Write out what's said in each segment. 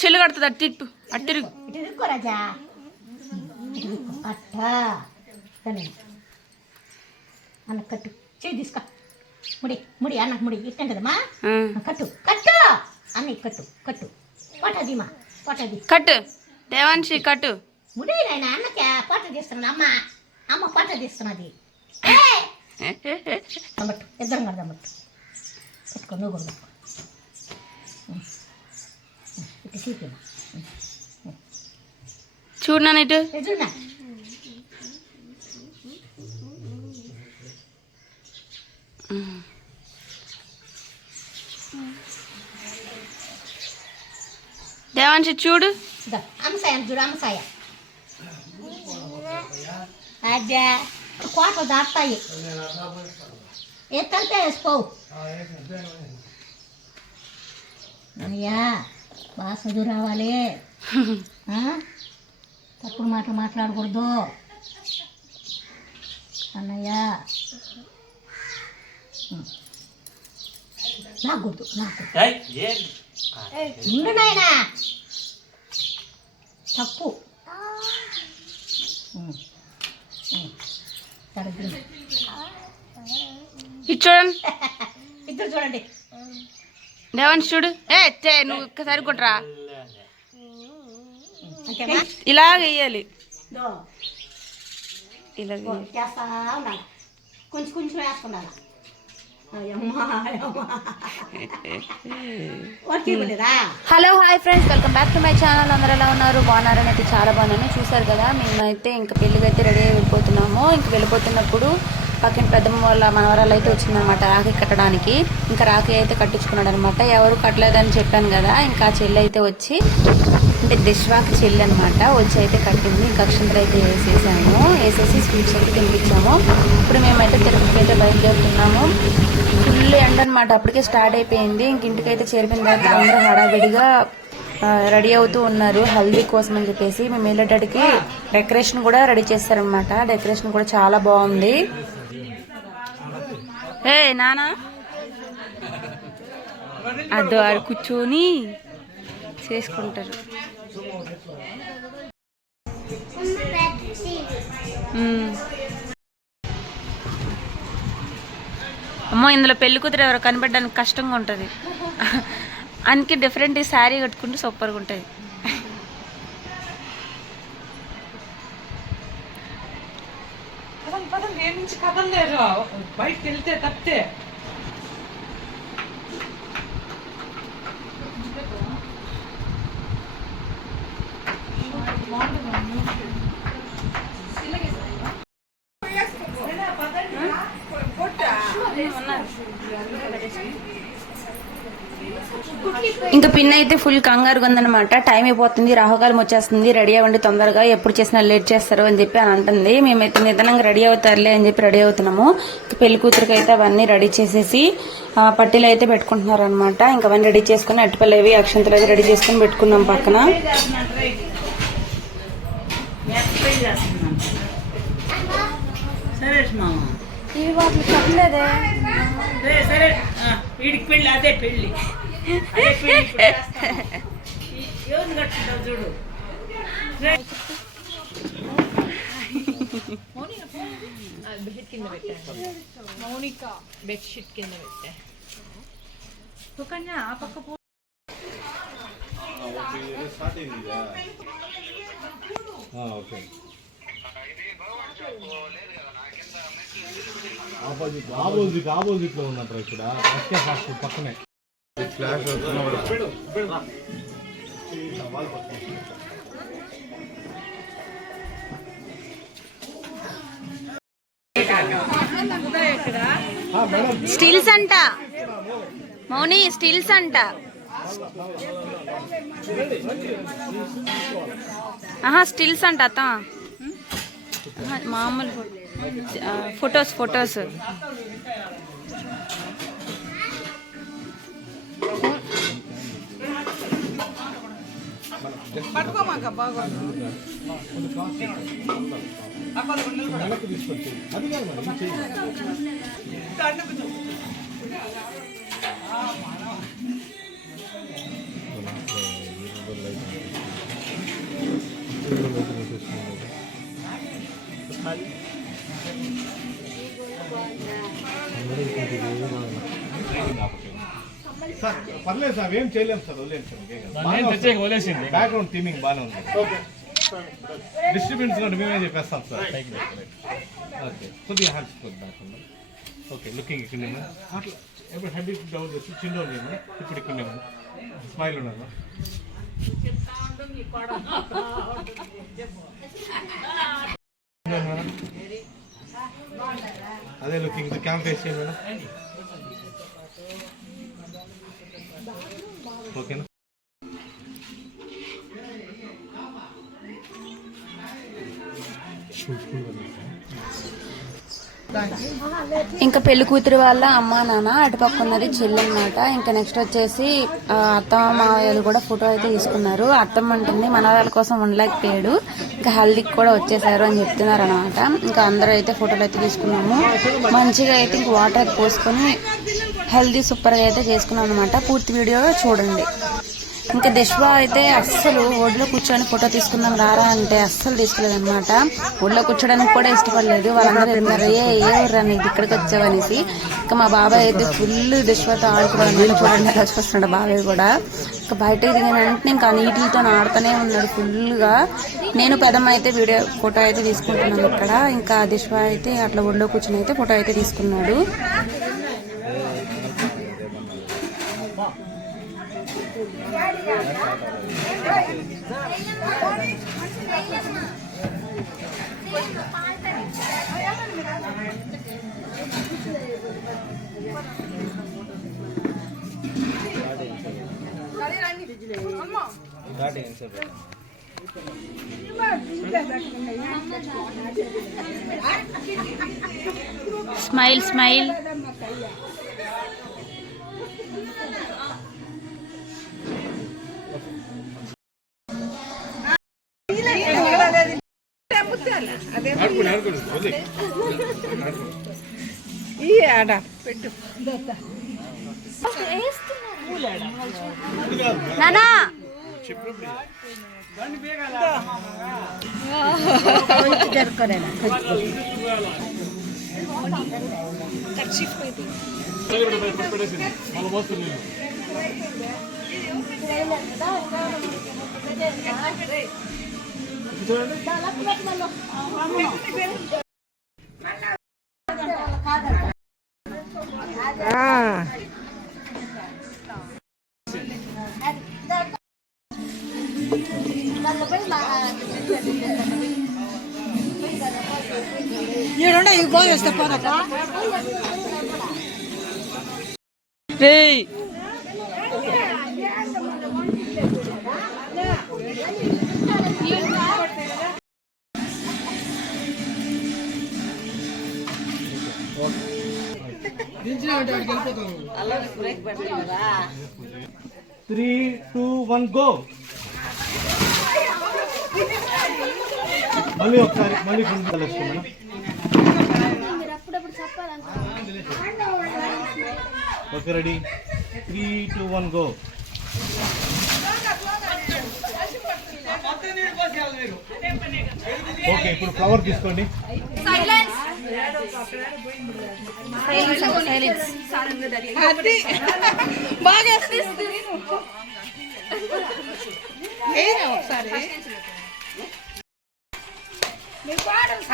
చెల్లు కడుతుంది అట్టు తిప్పు అట్టు రాజా అట్టా అన్న కట్టు చేయి తీసుకో ముడి ముడి అన్నకు ముడి ఇష్టం కదమ్మా కట్టు కట్టు అన్న కట్టు కట్టు పొట్టదిమా పొట్టది కట్టు దేవాన్షి కట్టు ముడి నాయన అన్నకే పొట్ట తీస్తున్నది అమ్మ అమ్మ పొట్ట తీస్తున్నది అమ్మట్టు ఇద్దరం కడదమ్మట్టు పెట్టుకో నువ్వు కూడా పెట్టుకో ఇటు సీపేమా చూడనా ఇటు చూడనా దేవాన్షి చూడు అమ్మసాయ చూడు అమ్మసాయ అదే కోటలు దాటాయి ఎత్తంటే వేసుకోవు అన్నయ్యా బాగా చదువు రావాలి తప్పుడు మాటలు మాట్లాడకూడదు అన్నయ్య నాకూడదు నాకు ఉండు నాయనా తప్పు ఇది చూడండి ఇద్దరు చూడండి దేవాన్షి చూడు నువ్వు ఒక్కసారి కొట్రా ఇలా వేయాలి ఇలా చేస్తా ఉండాలి కొంచెం కొంచెం వేసుకున్నాను hello hi friends, welcome back to my channel. అందరూ ఎలా ఉన్నారు? బాగున్నారని అయితే చాలా బాగున్నాను. చూసారు కదా, మేమైతే ఇంకా పెళ్ళికి అయితే రెడీ అయ్యి వెళ్ళిపోతున్నాము. ఇంక వెళ్ళిపోతున్నప్పుడు పక్కన పెద్దమ్మ వాళ్ళ మనవరాలు అయితే వచ్చిందనమాట రాఖీ కట్టడానికి. ఇంకా రాఖీ అయితే కట్టించుకున్నాడు అనమాట. ఎవరు కట్టలేదని చెప్పాను కదా, ఇంకా చెల్లి అయితే వచ్చి, అంటే దిశ్వాకి చెల్లి అనమాట, వచ్చి అయితే కట్టింది. ఇంకా అక్షంతలు అయితే వేసేసి స్వీట్స్ అయితే తినిపించాము. ఇప్పుడు మేమైతే తిరుపతికి అయితే బయలుదేరుతున్నాము. ఫుల్ ఎండ అనమాట, అప్పటికే స్టార్ట్ అయిపోయింది. ఇంక ఇంటికైతే చేరిపోయిన తర్వాత అందరూ హడావిడిగా రెడీ అవుతూ ఉన్నారు హల్దీ కోసం అని చెప్పేసి. మేము వెళ్ళేటడికి డెకరేషన్ కూడా రెడీ చేస్తారనమాట. డెకరేషన్ కూడా చాలా బాగుంది. నానా అదో ఆడు కూర్చొని చేసుకుంటారు. అమ్మో, ఇందులో పెళ్లి కూతురు ఎవరో కనిపెట్టడానికి కష్టంగా ఉంటుంది. అందుకే డిఫరెంట్ శారీ కట్టుకుంటే సూపర్గా ఉంటుంది. బయటకు వెళ్తే తప్పితే ఇంకా పిన్ అయితే ఫుల్ కంగారుగా ఉందనమాట. టైం అయిపోతుంది, రాహుకాలం వచ్చేస్తుంది, రెడీ అవ్వండి తొందరగా, ఎప్పుడు చేసినా లేట్ చేస్తారు అని చెప్పి అని అంటుంది. మేమైతే నిదానంగా రెడీ అవుతారులే అని చెప్పి రెడీ అవుతున్నాము. పెళ్లి కూతురికి అయితే అవన్నీ రెడీ చేసేసి పట్టీలు అయితే పెట్టుకుంటున్నారు అనమాట. ఇంకా అవన్నీ రెడీ చేసుకుని అట్టుపల్లి అవి అక్షంతలు అయితే రెడీ చేసుకుని పెట్టుకున్నాం పక్కన. ఇవి వాటిని చెప్పలేదే. సరే వీడికి పెళ్ళి, అదే పెళ్ళి ఎవరిని కట్టుకుంటావు చూడు. బెడ్షీట్ కింద పెట్టా, మౌనిక బెడ్షీట్ కింద పెట్టా. ఆ పక్క ఆపోజిట్ లో ఉన్నట్టు ఇక్కడ పక్కనే ఫ్లాష్ స్టిల్స్ అంట మౌని, స్టిల్స్ అంట. స్టిల్స్ అంట అత్త, మామూలు ఫొటోస్. పట్టుకోమాక బాగా సార్ పర్లేదు సార్, ఏం చేయలేము సార్, వదిలేండి. బ్యాక్గ్రౌండ్ థీమింగ్ బాగానే ఉంది. డిస్ట్రిబ్యూన్స్ కూడా మేమే చెప్పేస్తాం సార్. ఓకే, కొద్దిగా హ్యాండ్స్ బ్యాక్ ఉంది. ఓకే, లుకింగ్ ఇక్కడ అట్లా ఎప్పుడు హెడ్ డౌన్ చేసి చిన్న ఇప్పుడు ఇక్కడ స్మైల్ ఉన్నాను. అదే లుకింగ్ క్యాంప్ ఫేస్ చేయండి మేడం. ఓకేనా? ఇంకా పెళ్లి కూతురు వాళ్ళ అమ్మా నాన్న అటుపక్క ఉన్నది చెల్లి అనమాట. ఇంకా నెక్స్ట్ వచ్చేసి అత్తమ్మ మావయ్యలు కూడా ఫోటో అయితే తీసుకున్నారు. అత్తమ్మ అంటుంది మనవాళ్ళ కోసం ఉండలేకపోయాడు, ఇంకా హల్దీకి కూడా వచ్చేసారు అని చెప్తున్నారు అనమాట. ఇంకా అందరూ అయితే ఫోటోలు అయితే తీసుకున్నాము. మంచిగా అయితే ఇంక వాటర్ అయితే పోసుకొని హెల్దీ సూపర్గా అయితే చేసుకున్నాం అనమాట. పూర్తి వీడియో చూడండి. ఇంకా దిశ్వ అయితే అస్సలు ఒడిలో కూర్చొని ఫోటో తీసుకుందాం రారా అంటే అస్సలు తీసుకోలేదు అనమాట. ఒడిలో కూర్చోడానికి కూడా ఇష్టపడలేదు. వాళ్ళందరూ చెప్తున్నారు ఏ ఊర్రా నీకు ఇక్కడికి వచ్చావనేసి. ఇంకా మా బాబాయ్ అయితే ఫుల్ దిశ్వతో ఆడుకోవడం చూడండి, కలిసికొస్తున్నాడు బాబాయ్ కూడా. ఇంకా బయటకు దిగిన వెంటనే ఇంకా నీటితో ఆడుతూనే ఉన్నాడు ఫుల్గా. నేను పెద్దమ్మ అయితే ఫోటో అయితే తీసుకుంటున్నాను ఇక్కడ. ఇంకా దిశ్వ అయితే అట్లా ఒడిలో కూర్చొని అయితే ఫోటో అయితే తీసుకున్నాడు. Smile smile. నానా త్రీ టూ వన్ గో. మళ్ళీ ఒకసారి మళ్ళీ కలిస్తాం. Okay, ready, 3, 2, 1 go. ఓకే, ఇప్పుడు ఫ్లవర్ తీసుకోండి.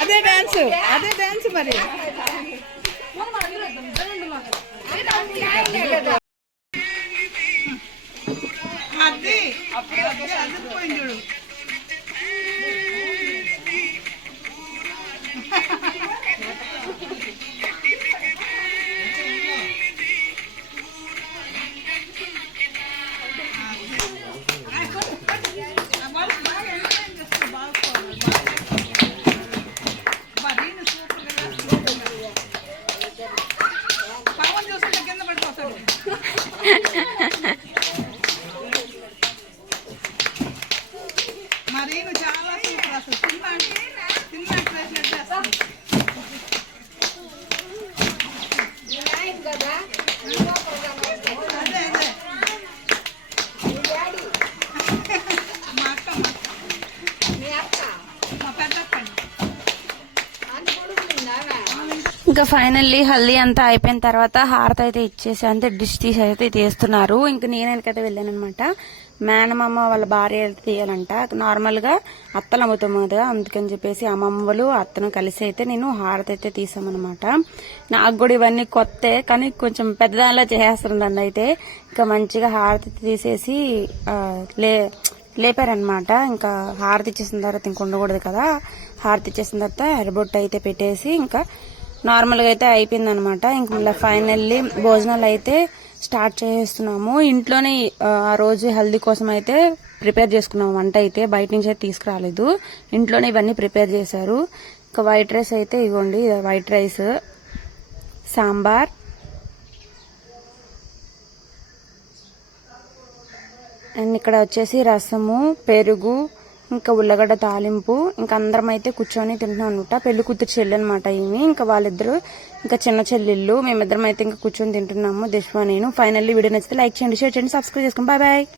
అదే డాన్స్ మరి. అది పోయింది చూడు. ఇంకా ఫైనల్లీ హల్దీ అంతా అయిపోయిన తర్వాత హారతి అయితే ఇచ్చేసి అంటే డిష్ తీసి అయితే తీస్తున్నారు. ఇంకా నేను వెనకైతే వెళ్ళాను అనమాట. మేనమామ వాళ్ళ భార్య అయితే తీయాలంట. నార్మల్ గా అత్తలు అమ్ముతాం కదా, అందుకని చెప్పేసి అమ్మమ్మలు అత్తను కలిసి అయితే నేను హారతి అయితే తీసామన్నమాట. నాకు కూడా ఇవన్నీ కొత్తే, కానీ కొంచెం పెద్దదానిలో చేసేస్తుంది నన్ను అయితే. ఇంకా మంచిగా హారతి తీసేసి లేపారనమాట. ఇంకా హారతి ఇచ్చేసిన తర్వాత ఇంక ఉండకూడదు కదా, హారతి ఇచ్చేసిన తర్వాత ఎర్రబొట్టు అయితే పెట్టేసి ఇంకా నార్మల్గా అయితే అయిపోయింది అనమాట. ఇంక మళ్ళీ ఫైనల్లీ భోజనాలు అయితే స్టార్ట్ చేస్తున్నాము. ఇంట్లోనే ఆ రోజు హల్దీ కోసం అయితే ప్రిపేర్ చేసుకున్నాము. వంట అయితే బయట నుంచి అయితే తీసుకురాలేదు, ఇంట్లోనే ఇవన్నీ ప్రిపేర్ చేశారు. ఇంకా వైట్ రైస్ అయితే ఇవ్వండి, వైట్ రైస్, సాంబార్, అండ్ ఇక్కడ వచ్చేసి రసము, పెరుగు, ఇంకా ఉల్లగడ్డ తాలింపు. ఇంకా అందరం అయితే కూర్చొని తింటున్నాం అనమాట. పెళ్లి కూతురు చెల్లి అనమాట ఈమె, ఇంకా వాళ్ళిద్దరు ఇంకా చిన్న చెల్లెళ్ళు. మేమిద్దరం అయితే ఇంకా కూర్చొని తింటున్నాము, దిష్వా నేను. ఫైనల్లీ వీడియో నచ్చితే లైక్ చేయండి, షేర్ చేయండి, సబ్స్క్రైబ్ చేసుకోండి. Bye bye.